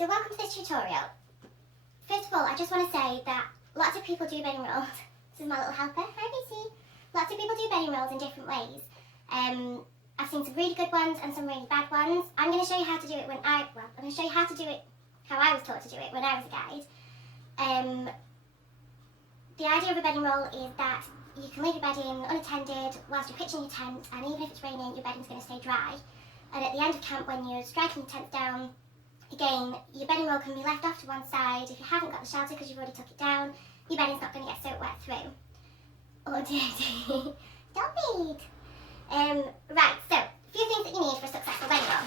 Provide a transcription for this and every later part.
So welcome to this tutorial. First of all, I just want to say that lots of people do bedding rolls. This is my little helper. Hi, Pixie. Lots of people do bedding rolls in different ways. I've seen some really good ones and some really bad ones. I'm going to show you how to do it I'm going to show you how to do it how I was taught to do it when I was a guide. The idea of a bedding roll is that you can leave your bedding unattended whilst you're pitching your tent, and even if it's raining, your bedding's going to stay dry. And at the end of camp, when you're striking your tent down, again, your bedding roll can be left off to one side. If you haven't got the shelter because you've already took it down, your bedding's not going to get soaked wet through. Oh dear, don't read. Right, so, a few things that you need for a successful bedding roll.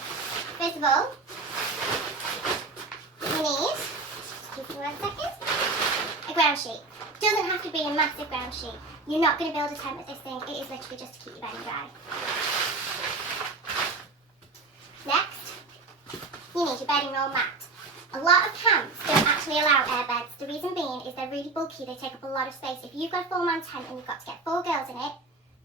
First of all, you need, excuse me 1 second, a ground sheet. Doesn't have to be a massive ground sheet. You're not going to build a tent with this thing. It is literally just to keep your bedding dry. Next, you need your bedding roll mat. A lot of camps don't actually allow air beds. The reason being is they're really bulky. They take up a lot of space. If you've got a 4-man tent and you've got to get 4 girls in it,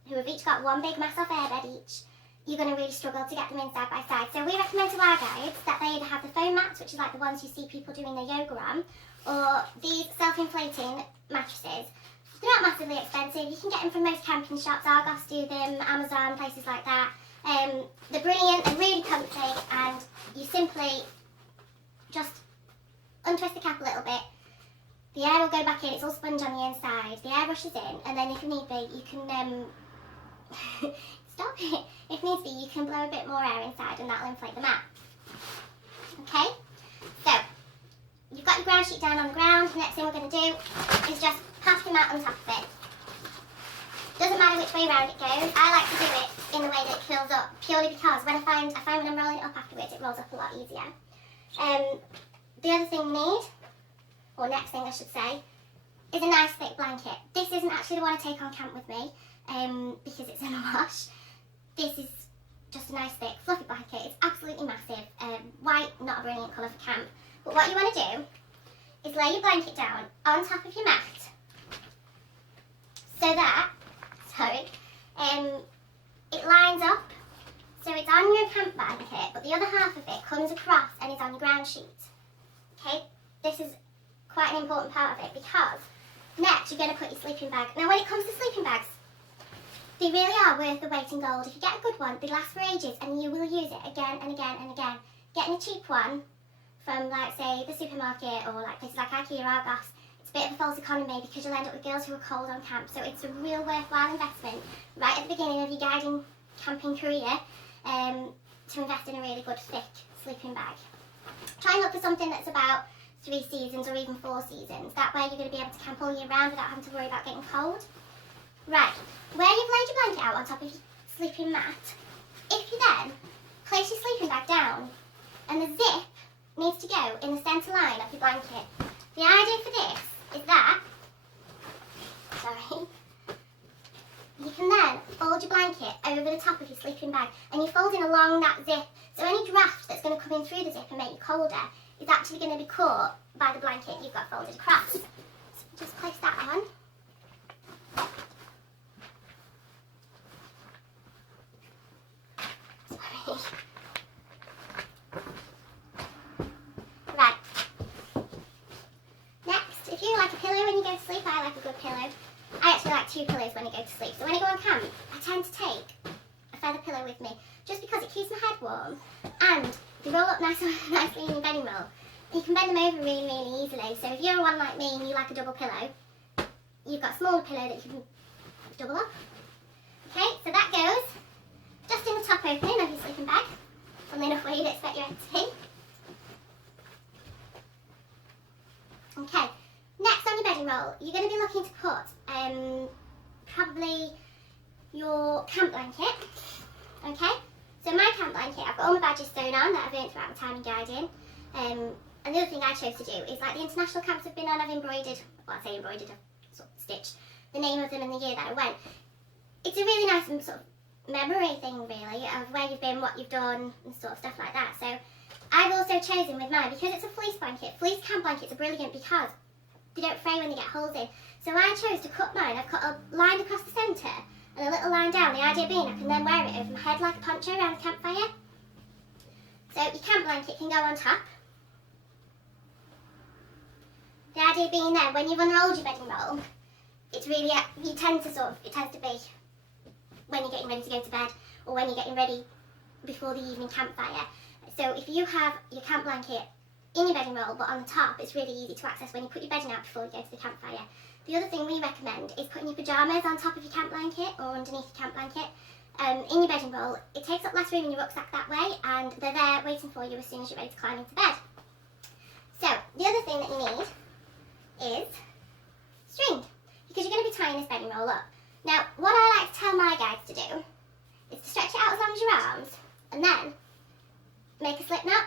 who have each got one big mass of air bed each, you're going to really struggle to get them in side by side. So we recommend to our guides that they either have the foam mats, which is like the ones you see people doing their yoga on, or these self-inflating mattresses. They're not massively expensive. You can get them from most camping shops. Argos do them, Amazon, places like that. They're brilliant, they're really comfy, and you simply just untwist the cap a little bit. The air will go back in. It's all sponge on the inside. The air rushes in, and then if need be, you can stop it. If needs be, you can blow a bit more air inside, and that'll inflate the mat. Okay, so you've got your ground sheet down on the ground. The next thing we're going to do is just pass the mat on top of it. Doesn't matter which way around it goes. I like to do it in the way that it fills up, purely because when I find when I'm rolling it up afterwards, it rolls up a lot easier. The other thing you need, or next thing I should say, is a nice thick blanket. This isn't actually the one I take on camp with me, because it's in a wash. This is just a nice thick fluffy blanket. It's absolutely massive. White, not a brilliant colour for camp. But what you want to do is lay your blanket down on top of your mat, so that, it lines up. So it's on your camp blanket, but the other half of it comes across and is on your ground sheet. Okay, this is quite an important part of it, because next you're going to put your sleeping bag. Now when it comes to sleeping bags, they really are worth the weight in gold. If you get a good one, they last for ages and you will use it again and again and again. Getting a cheap one from, like, say, the supermarket or like places like IKEA or Argos, it's a bit of a false economy, because you'll end up with girls who are cold on camp. So it's a real worthwhile investment right at the beginning of your guiding camping career, to invest in a really good thick sleeping bag. Try and look for something that's about 3 seasons or even 4 seasons. That way you're going to be able to camp all year round without having to worry about getting cold. Right, where you've laid your blanket out on top of your sleeping mat, if you then place your sleeping bag down, and the zip needs to go in the centre line of your blanket. The idea for this is that, you can then fold your blanket over the top of your sleeping bag, and you're folding along that zip, so any draft that's going to come in through the zip and make you colder is actually going to be caught by the blanket you've got folded across. So just place that on. Right. Next, if you like a pillow when you go to sleep, I like a good pillow. I actually like 2 pillows when I go to sleep. So when I go on camp, I tend to take a feather pillow with me, just because it keeps my head warm, and they roll up nicely in your bedding roll. You can bend them over really, really easily. So if you're one like me and you like a double pillow, you've got a smaller pillow that you can double up. Okay, so that goes just in the top opening of your sleeping bag. Funnily enough, where you'd expect your head to be. Okay, next on your bedding roll, you're going to be looking to put probably your camp blanket. Okay, so my camp blanket, I've got all my badges sewn on that I've earned throughout my time in guiding. And the other thing I chose to do is, like the international camps I've been on, I've embroidered, well, I say embroidered, I've sort of stitched the name of them and the year that I went. It's a really nice sort of memory thing, really, of where you've been, what you've done, and sort of stuff like that. So I've also chosen with mine, because it's a fleece blanket. Fleece camp blankets are brilliant because they don't fray when they get holes in. So I chose to cut mine. I've cut a line across the centre and a little line down. The idea being I can then wear it over my head like a poncho around the campfire. So your camp blanket can go on top. idea being then, when you've unrolled your bedding roll, it's really, it tends to be when you're getting ready to go to bed, or when you're getting ready before the evening campfire. So if you have your camp blanket in your bedding roll, but on the top, it's really easy to access when you put your bedding out before you go to the campfire. The other thing we recommend is putting your pyjamas on top of your camp blanket or underneath your camp blanket in your bedding roll. It takes up less room in your rucksack that way, and they're there waiting for you as soon as you're ready to climb into bed. So the other thing that you need is string, because you're going to be tying this bedding roll up. Now, what I like to tell my guides to do is to stretch it out as long as your arms, and then make a slip knot.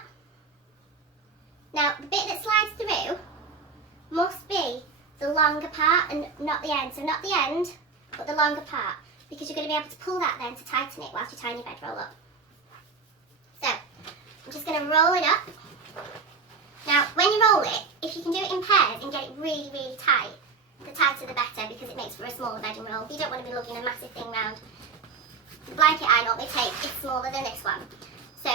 Now, the bit that slides through must be the longer part and not the end. So not the end, but the longer part, because you're going to be able to pull that then to tighten it whilst you're tying your bedroll up. So, I'm just going to roll it up. Now, when you roll it, if you can do it in pairs and get it really, really tight, the tighter the better, because it makes for a smaller bedding roll. You don't want to be lugging a massive thing round. The blanket I normally take is smaller than this one, so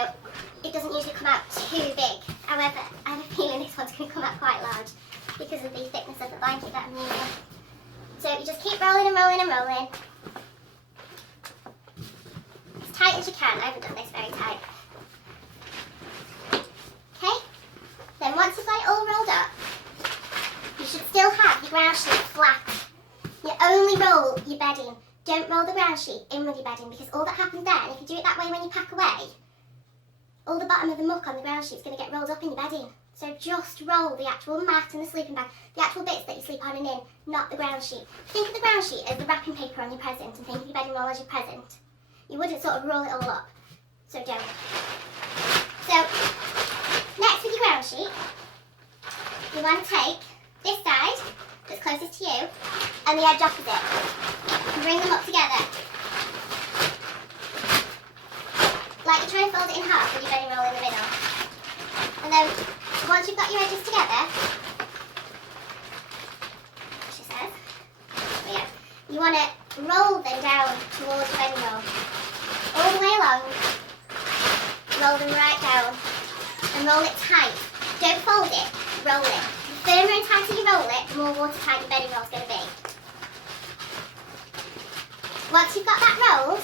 it doesn't usually come out too big. However, I have a feeling this one's going to come out quite large because of the thickness of the blanket that I'm using. So you just keep rolling and rolling and rolling. As tight as you can. I haven't done this very tight. Okay? Then once you've got it all rolled up, you should still have your ground sheet flat. You only roll your bedding. Don't roll the ground sheet in with your bedding, because all that happens then, if you do it that way when you pack away, all the bottom of the muck on the ground sheet is going to get rolled up in your bedding. So just roll the actual mat and the sleeping bag, the actual bits that you sleep on and in, not the ground sheet. Think of the ground sheet as the wrapping paper on your present, and think of your bedding roll as your present. You wouldn't sort of roll it all up, so don't. So, next with your ground sheet, you want to take this side that's closest to you and the edge opposite, and bring them up together. Like you're trying to fold it in half with your bedding roll in the middle. And then once you've got your edges together, she says, yeah, you want to roll them down towards your bedding roll. All the way along, roll them right down and roll it tight. Don't fold it, roll it. The firmer and tighter you roll it, the more watertight your bedding roll is going to be. Once you've got that rolled,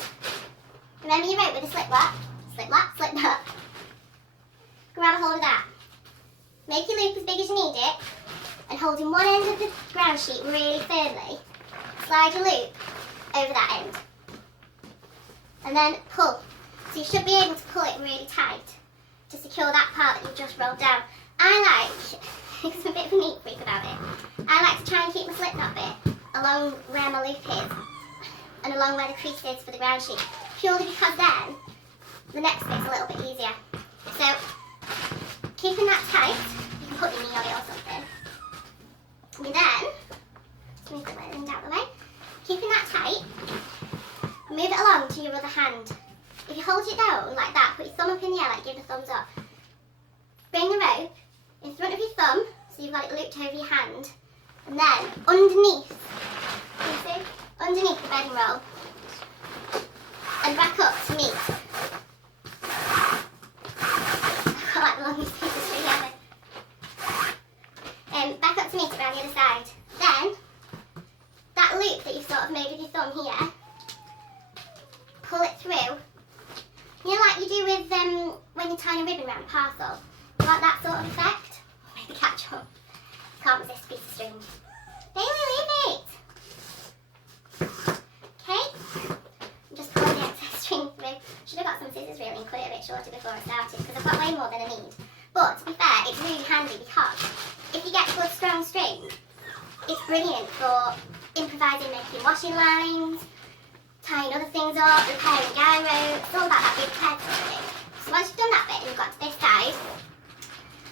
remember your rope with a slip knot, slip knot. Grab a hold of that. Make your loop as big as you need it, and holding one end of the ground sheet really firmly, slide your loop over that end. And then pull. So you should be able to pull it really tight to secure that part that you've just rolled down. I like, because I'm a bit of a neat freak about it, I like to try and keep my slip knot bit along where my loop is and along where the crease is for the ground sheet, purely because then the next bit's a little bit easier. So, keeping that tight, you can put your knee on it or something. And then, just move the end out of the way, keeping that tight, move it along to your other hand. If you hold it down like that, put your thumb up in the air, like give a thumbs up. Bring the rope in front of your thumb, so you've got it looped over your hand, and then underneath, you see, underneath the bedding roll, and back up to meet. I've got like the longest piece of string ever. Back up to meet it around the other side. Then, that loop that you've sort of made with your thumb here, pull it through. You know, like you do with when you're tying a ribbon around a parcel. You want that sort of effect? Make the catch up. Can't resist a piece of string. Bailey, leave it! Okay? I'm just pulling the excess string through. Should have got some scissors really and cut it a bit shorter before I started, because I've got way more than I need. But to be fair, it's really handy because if you get good strong string, it's brilliant for improvising, making washing lines, tying other things up, repairing guy ropes. It's all about that big head sort of thing. So once you've done that bit and you've got to this side,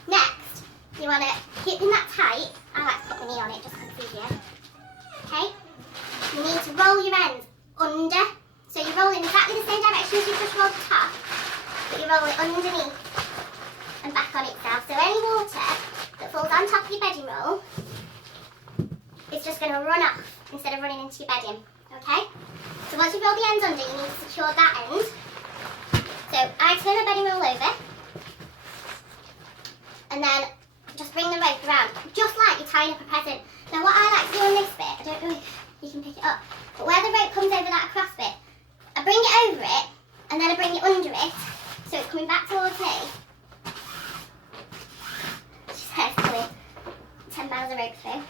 next you want to keep that tight. I like to put my knee on it just because it's easier. Okay? You need to roll your ends under. So you roll in exactly the same direction as you just rolled the top, but you roll it underneath and back on itself. So any water that falls on top of your bedding roll is just going to run off instead of running into your bedding. Okay? So once you've rolled the ends under, you need to secure that end. So I turn my bedding roll over, and then just bring the rope around, just like you're tying up a it up. But where the rope comes over that across bit, I bring it over it, and then I bring it under it, so it's coming back towards me. She's pulling 10 miles of rope through.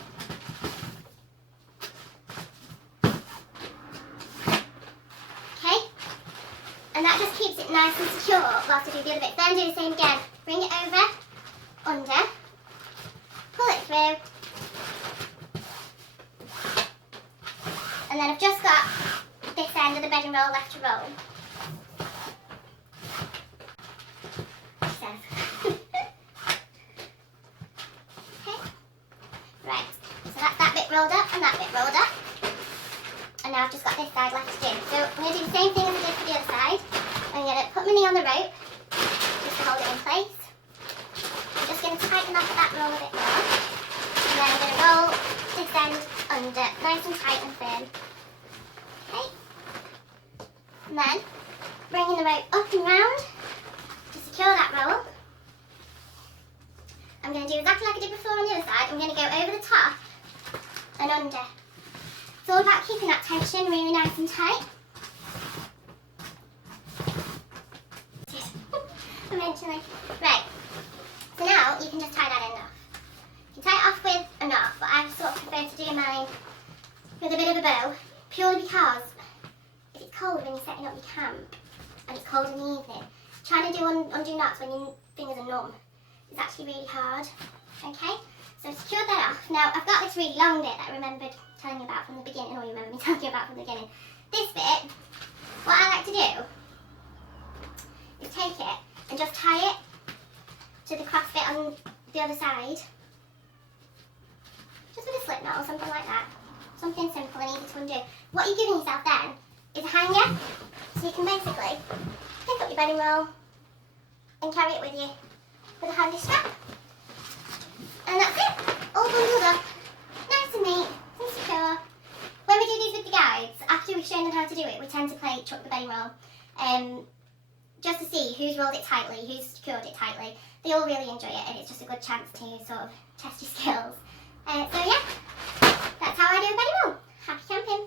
Okay, and that just keeps it nice and secure whilst I do the other bit. Then do the same again. Bring it over, under, pull it through, and then I've just got this end of the bedding roll left to roll. She says. Okay, right, so that's that bit rolled up and that bit rolled up. And now I've just got this side left to do. So I'm going to do the same thing as I did for the other side. I'm going to put my knee on the rope, just to hold it in place. I'm just going to tighten up that roll a bit more. And then I'm going to roll this end under, nice and tight and firm. Okay. And then, bringing the rope up and round to secure that roll. I'm going to do exactly like I did before on the other side. I'm going to go over the top and under. It's all about keeping that tension really nice and tight. Eventually. Right, so now you can just tie that end off. You can tie it off with a knot, but I sort of prefer to do mine with a bit of a bow, purely because if it's cold when you're setting up your camp, and it's cold in the evening, trying to undo knots when your fingers are numb is actually really hard. Okay, so I've secured that off. Now I've got this really long bit that I remembered telling you about from the beginning, or you remember me telling you about from the beginning. This bit, what I like to do is take it and just tie it to the cross bit on the other side. Just with a slip knot or something like that. Something simple and easy to undo. What you're giving yourself then is a hanger, so you can basically pick up your bedding roll and carry it with you with a handy strap. And that's it, all bundled up, nice and neat and secure. When we do these with the guides, after we've shown them how to do it, we tend to play chuck the bedding roll, just to see who's rolled it tightly, who's secured it tightly. They all really enjoy it, and it's just a good chance to sort of test your skills. So yeah, that's how I do a bedding roll. Happy camping!